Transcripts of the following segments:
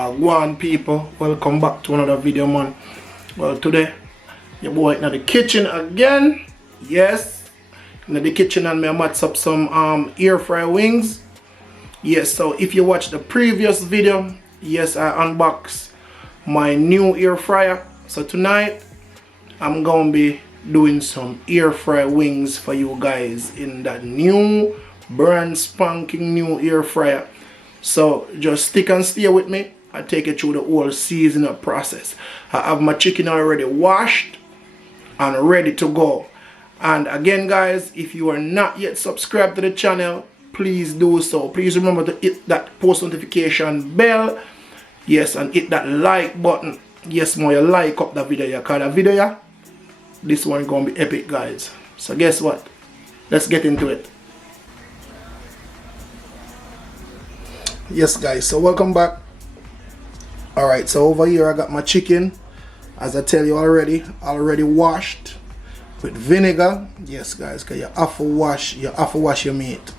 Wagwan people, welcome back to another video, man. Well, today your boy in the kitchen again. Yes, in the kitchen, and me match up some air fry wings. Yes, so if you watched the previous video, yes, I unboxed my new air fryer. So tonight I'm gonna be doing some air fry wings for you guys in that new brand spanking new air fryer. So just stick and stay with me. I take you through the whole seasoning process. I have my chicken already washed and ready to go. And again, guys, if you are not yet subscribed to the channel, please do so. Please remember to hit that post notification bell. Yes, and hit that like button. Yes, more you like up the video. Because the video, this one gonna be epic, guys. So guess what? Let's get into it. Yes, guys, so welcome back. Alright, so over here I got my chicken, as I tell you already washed with vinegar. Yes, guys, because you have to wash your meat.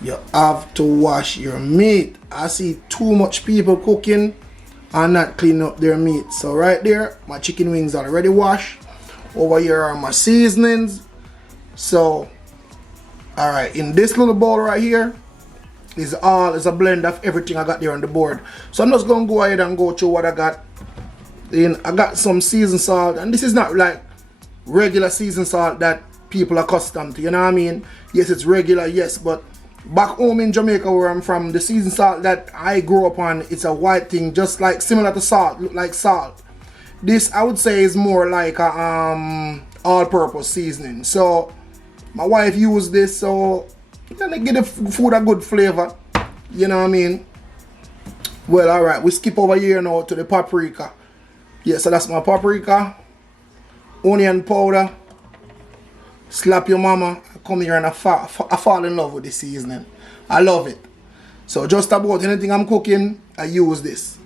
You have to wash your meat. I see too much people cooking and not cleaning up their meat. So right there, my chicken wings are already washed. Over here are my seasonings. So alright, in this little bowl right here is a blend of everything I got there on the board. So I'm just gonna go ahead and go through what I got. Then I got some seasoned salt, and this is not like regular seasoned salt that people are accustomed to, you know what I mean? Yes, it's regular, yes, but back home in Jamaica where I'm from, the seasoned salt that I grew up on, it's a white thing, just like similar to salt, look like salt. This I would say is more like a all-purpose seasoning. So my wife used this, so gonna give the food a good flavor, you know what I mean? Well, alright, we skip over here now to the paprika. Yeah, so that's my paprika, onion powder. Slap your mama. I come here and I fall in love with this seasoning. I love it. So just about anything I'm cooking, I use this.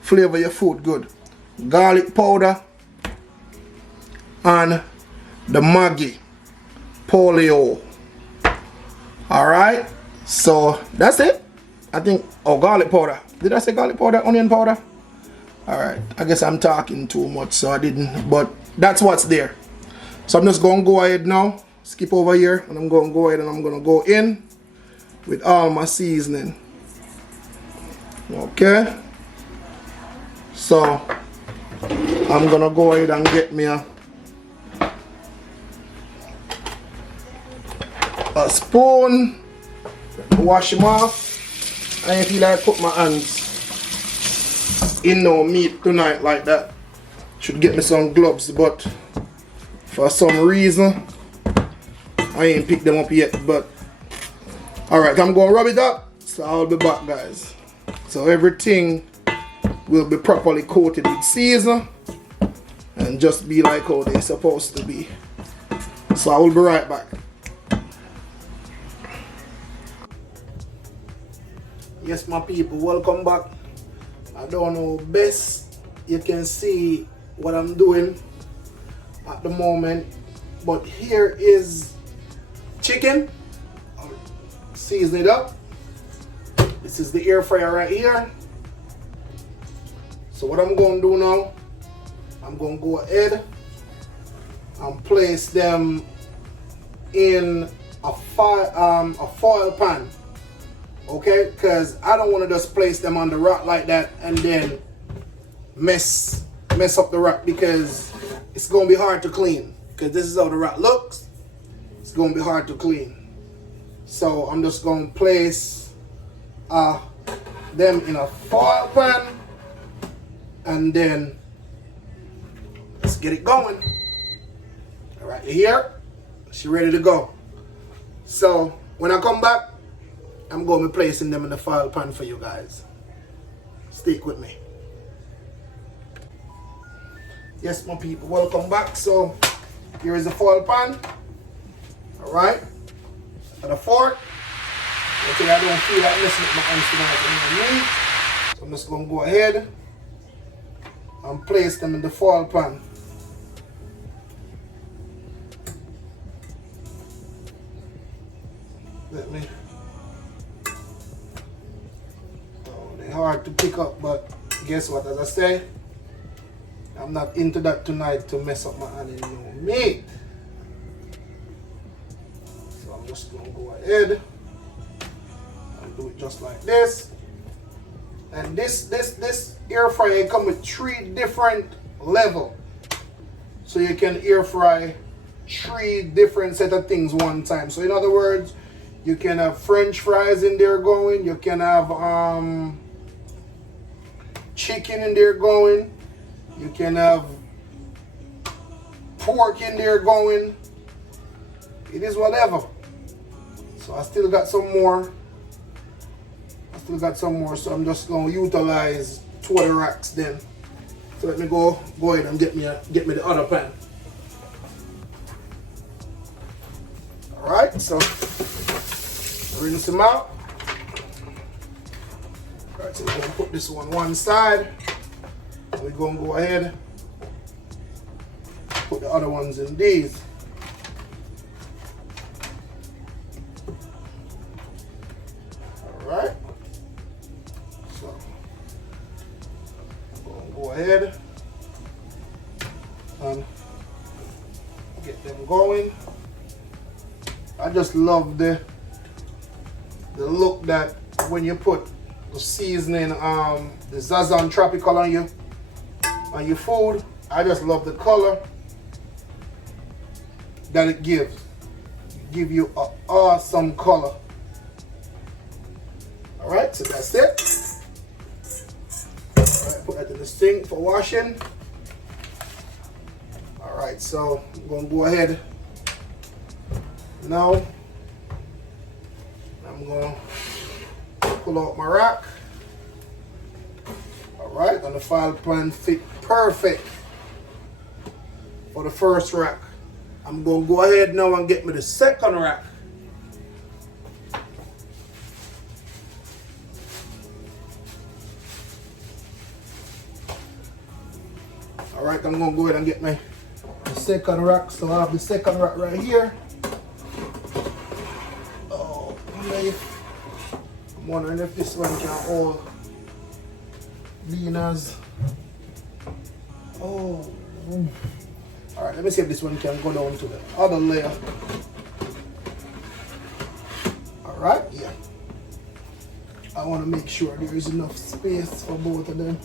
Flavor your food good. Garlic powder and the Maggi polio. Alright, so that's it. I think, oh, garlic powder. Did I say garlic powder? Onion powder? Alright, I guess I'm talking too much, so I didn't, but that's what's there. So I'm just going to go ahead now, skip over here, and I'm going to go ahead and I'm going to go in with all my seasoning. Okay, so I'm going to go ahead and get me a spoon, wash them off. I feel like put my hands in no meat tonight like that. Should get me some gloves, but for some reason I ain't picked them up yet. But alright, I'm gonna rub it up, so I'll be back, guys. So everything will be properly coated with season and just be like how they're supposed to be. So I will be right back. Yes, my people, welcome back. I don't know best you can see what I'm doing at the moment, but here is chicken. I'll season it up. This is the air fryer right here. So what I'm going to do now, I'm going to go ahead and place them in a foil pan. Okay, because I don't want to just place them on the rack like that and then mess up the rack, because it's going to be hard to clean. Because this is how the rack looks. It's going to be hard to clean. So I'm just going to place them in a foil pan, and then let's get it going. All right, you here? She ready to go. So when I come back, I'm going to be placing them in the foil pan for you guys. Stick with me. Yes, my people, welcome back. So here is the foil pan. Alright. And a fork. Okay, I don't feel like messing with my hands tonight. So I'm just going to go ahead and place them in the foil pan. Let me. Oh, hard to pick up, but guess what? As I say, I'm not into that tonight to mess up my animal meat. So I'm just gonna go ahead and do it just like this. And this air fryer comes with 3 different levels. So you can air fry 3 different set of things one time. So in other words, you can have French fries in there going. You can have chicken in there going. You can have pork in there going. It is whatever. So I still got some more. So I'm just going to utilize 2 of the racks then. So let me go ahead and get me the other pan. Alright, so rinse them out. Alright, so we're going to put this one side. We're going to go ahead and put the other ones in these. Alright. So I'm going to go ahead and get them going. I just love the look that when you put the seasoning, the Zazan Tropical on your food. I just love the color that it gives. It gives you an awesome color. All right, so that's it. All right, put that in the sink for washing. All right, so I'm gonna go ahead. Now, I'm going to pull out my rack. Alright, and the file pan fit perfect for the first rack. I'm going to go ahead now and get me the second rack. Alright, I'm going to go ahead and get my second rack. So I have the second rack right here. I'm wondering if this one can hold leaners. Oh. Alright, let me see if this one can go down to the other layer. Alright, yeah. I want to make sure there is enough space for both of them.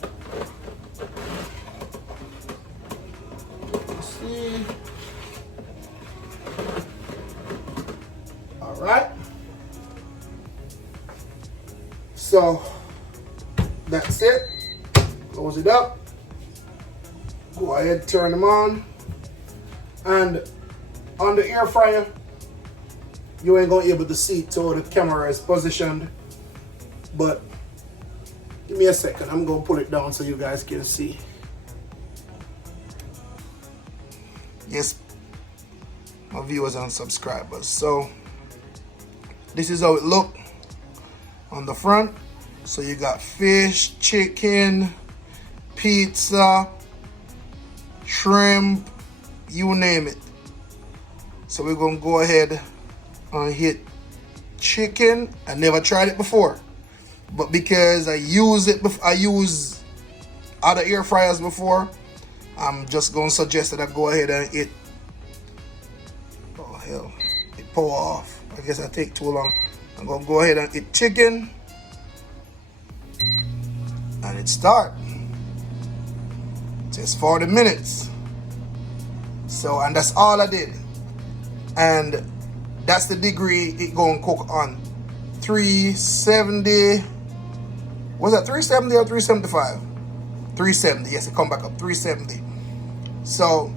Let's see. Alright. So that's it. Close it up. Go ahead, turn them on. And on the air fryer, you ain't gonna be able to see till the camera is positioned. But give me a second. I'm gonna pull it down so you guys can see. Yes, my viewers and subscribers. So this is how it looks on the front. So you got fish, chicken, pizza, shrimp, you name it. So we're gonna go ahead and hit chicken. I never tried it before, but because I use other air fryers before, I'm just gonna suggest that I go ahead and hit. Oh hell, it pour off. I guess I take too long. I'm gonna go ahead and hit chicken, and it start. Just 40 minutes. So, and that's all I did. And that's the degree it gonna cook on. 370. Was that 370 or 375? 370. Yes, it come back up 370. So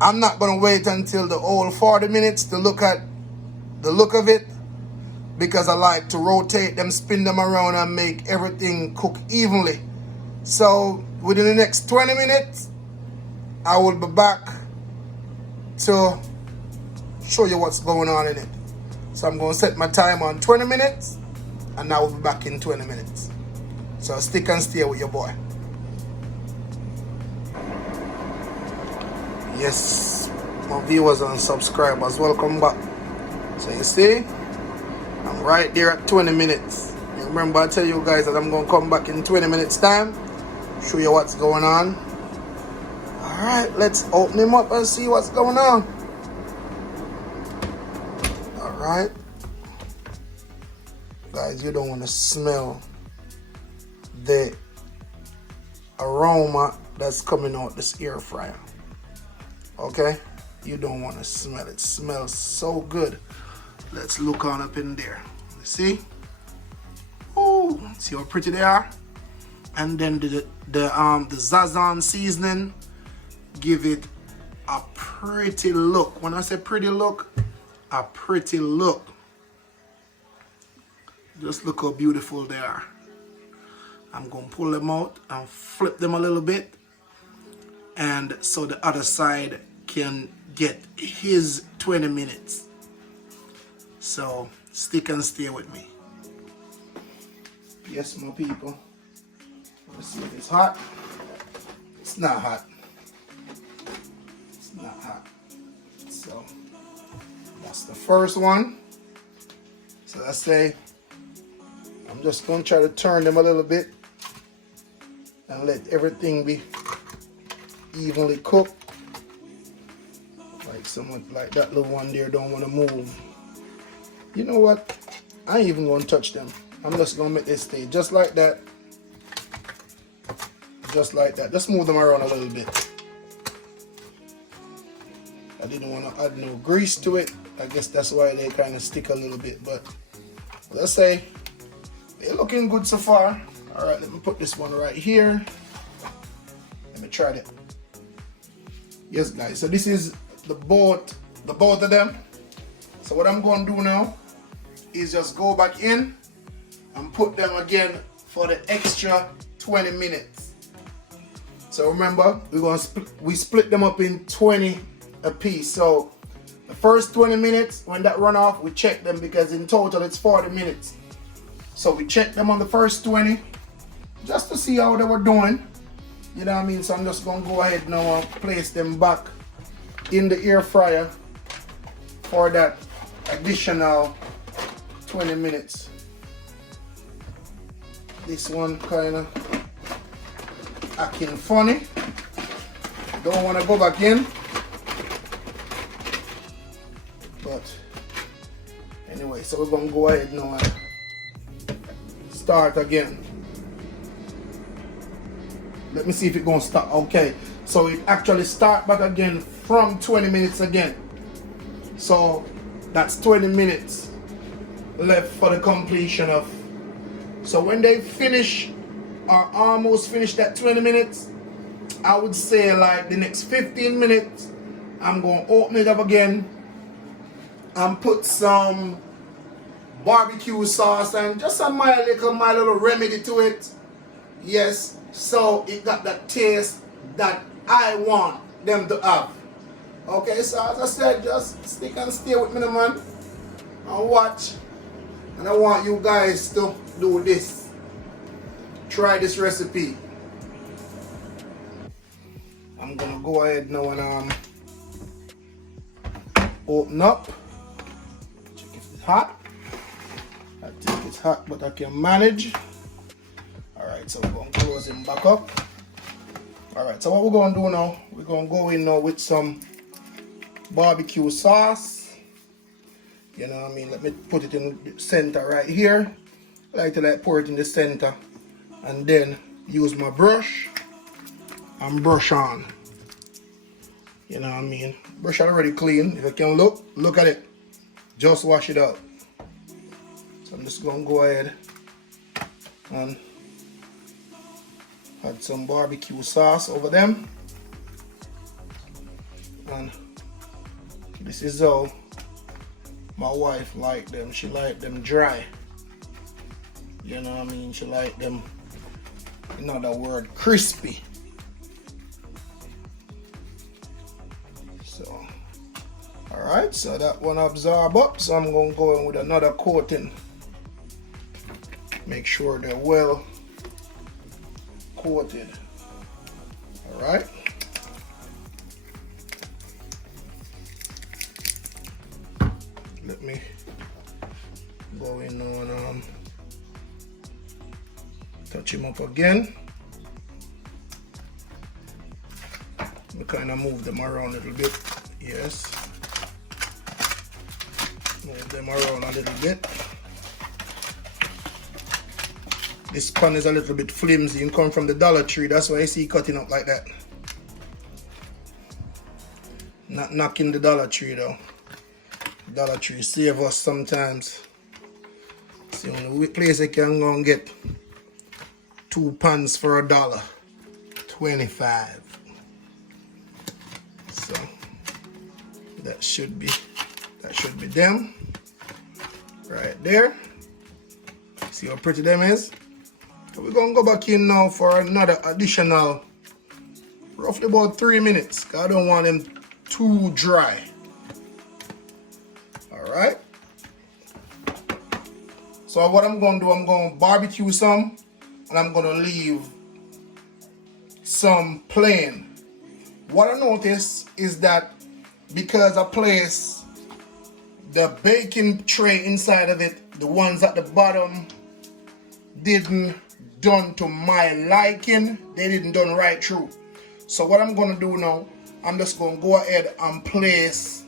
I'm not gonna wait until the whole 40 minutes to look at the look of it, because I like to rotate them, spin them around, and make everything cook evenly. So within the next 20 minutes, I will be back to show you what's going on in it. So I'm going to set my time on 20 minutes, and I will be back in 20 minutes. So stick and stay with your boy. Yes, my viewers and subscribers, welcome back. So you see, I'm right there at 20 minutes. You Remember, I tell you guys that I'm going to come back in 20 minutes time, show you what's going on. Alright, let's open him up and see what's going on. Alright. Guys, you don't want to smell the aroma that's coming out this air fryer. Okay? You don't want to smell it. It smells so good. Let's look on up in there. See? Oh, see how pretty they are? And then the Zazan seasoning give it a pretty look. When I say pretty look, a pretty look. Just look how beautiful they are. I'm going to pull them out and flip them a little bit, and so the other side can get his 20 minutes. So stick and stay with me. Yes, my people. Let's see if it's hot. It's not hot. It's not hot. So that's the first one. So let's say I'm just going to try to turn them a little bit and let everything be evenly cooked. Like that little one there don't want to move. You know what? I ain't even going to touch them. I'm just going to make this stay just like that. Just like that. Just move them around a little bit. I didn't want to add no grease to it. I guess that's why they kind of stick a little bit. But let's say they're looking good so far. Alright, let me put this one right here. Let me try it. Yes, guys. So this is the both of them. So what I'm going to do now is just go back in and put them again for the extra 20 minutes. So remember, we split them up in 20 a piece. So the first 20 minutes, when that run off, we check them because in total it's 40 minutes. So we check them on the first 20 just to see how they were doing. You know what I mean? So I'm just going to go ahead now and place them back in the air fryer for that additional 20 minutes. This one kind of acting funny. Don't want to go back in. But anyway, so we're going to go ahead now and start again. Let me see if it's going to start. Okay, so it actually start back again from 20 minutes again. So that's 20 minutes left for the completion of. So when they finish or almost finish that 20 minutes, I would say like the next 15 minutes, I'm going to open it up again and put some barbecue sauce and just my little remedy to it. Yes, so it got that taste that I want them to have. Okay, so as I said, just stick and stay with me, man, and watch. And I want you guys to do this. Try this recipe. I'm gonna go ahead now and open up. Check if it's hot. I think it's hot, but I can manage. Alright, so we're going to close him back up. Alright, so what we're going to do now, we're going to go in now with some barbecue sauce. You know what I mean? Let me put it in the center right here. I like to pour it in the center. And then use my brush and brush on. You know what I mean? Brush already clean. If you can look at it. Just wash it out. So I'm just going to go ahead and add some barbecue sauce over them. And this is how my wife like them. She like them dry. You know what I mean? She like them, in other word, crispy. So, alright, so that one absorb up. So I'm going to go in with another coating. Make sure they're well coated. Alright. Let me go in on him up again. We kind of move them around a little bit. Yes. Move them around a little bit. This pan is a little bit flimsy and come from the Dollar Tree. That's why I see it cutting up like that. Not knocking the Dollar Tree though. Dollar Tree save us sometimes. It's the only place I can go and get 2 pans for $1.25. So that should be them right there. See how pretty them is? So we're gonna go back in now for another additional roughly about 3 minutes. I don't want them too dry. Alright. So what I'm gonna do, I'm gonna barbecue some and I'm gonna leave some plain. What I noticed is that because I place the baking tray inside of it, the ones at the bottom didn't done to my liking. They didn't done right through. So what I'm gonna do now, I'm just gonna go ahead and place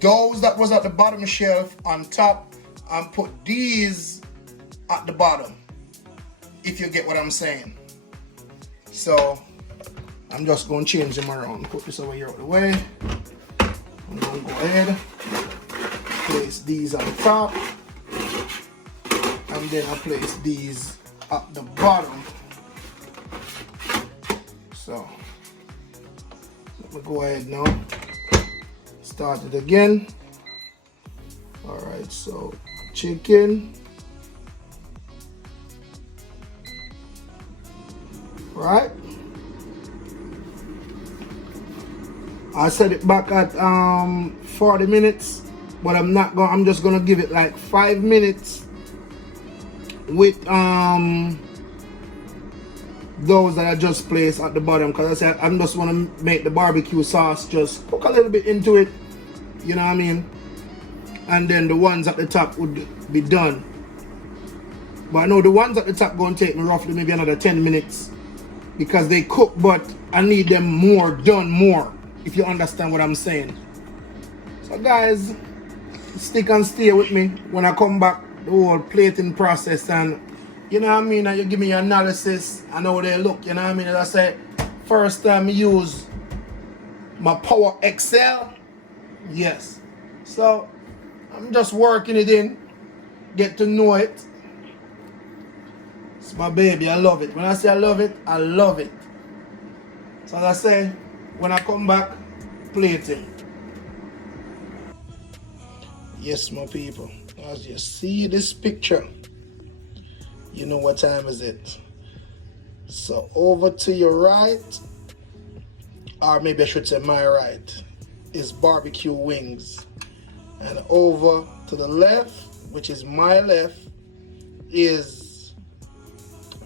those that was at the bottom shelf on top and put these at the bottom, if you get what I'm saying. So I'm just going to change them around. Put this over here out of the way. I'm going to go ahead, place these on top, and then I place these at the bottom. So let me go ahead now. Start it again. Alright, so chicken. Right? I set it back at 40 minutes, but I'm just gonna give it like 5 minutes with those that I just placed at the bottom, because I said I'm just want to make the barbecue sauce just cook a little bit into it, you know what I mean, and then the ones at the top would be done. But I know the ones at the top gonna take me roughly maybe another 10 minutes because they cook, but I need them done more, if you understand what I'm saying. So guys, stick and stay with me when I come back, the whole plating process, and you know what I mean, and you give me your analysis and how they look, you know what I mean. As I said, first time I use my Power XL, yes. So I'm just working it in, get to know it. It's my baby, I love it. When I say I love it, I love it. So as I say, when I come back, plating. Yes, my people, as you see this picture, you know what time is it. So over to your right, or maybe I should say my right, is barbecue wings. And over to the left, which is my left, is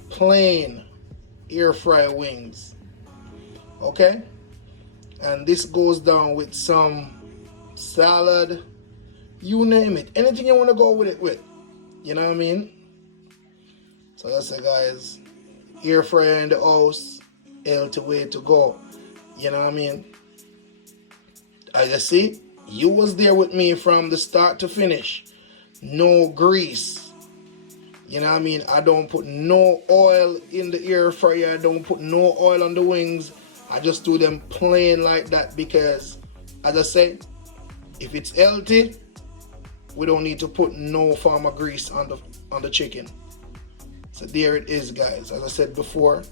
plain air fry wings. Okay? And this goes down with some salad, you name it. Anything you want to go with it with. You know what I mean? So that's it, guys. Air fryer in the house, healthy way to go. You know what I mean? As you see, you was there with me from the start to finish. No grease. You know what I mean? I don't put no oil in the air fryer. I don't put no oil on the wings. I just do them plain like that because, as I say, if it's healthy, we don't need to put no form of grease on the chicken. So there it is, guys. As I said before,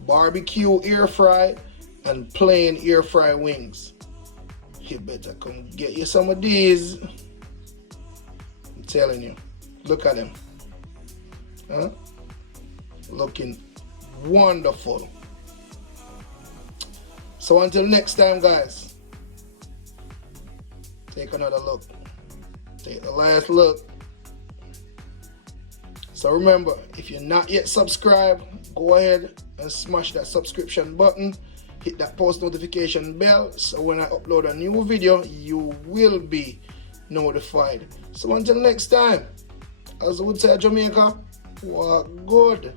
barbecue air fry and plain air fry wings. You better come get you some of these. I'm telling you. Look at them. Huh? Looking wonderful. So until next time, guys, take another look. Take the last look. So remember, if you're not yet subscribed, go ahead and smash that subscription button. Hit that post notification bell so when I upload a new video, you will be notified. So until next time, as we would say in Jamaica, What good.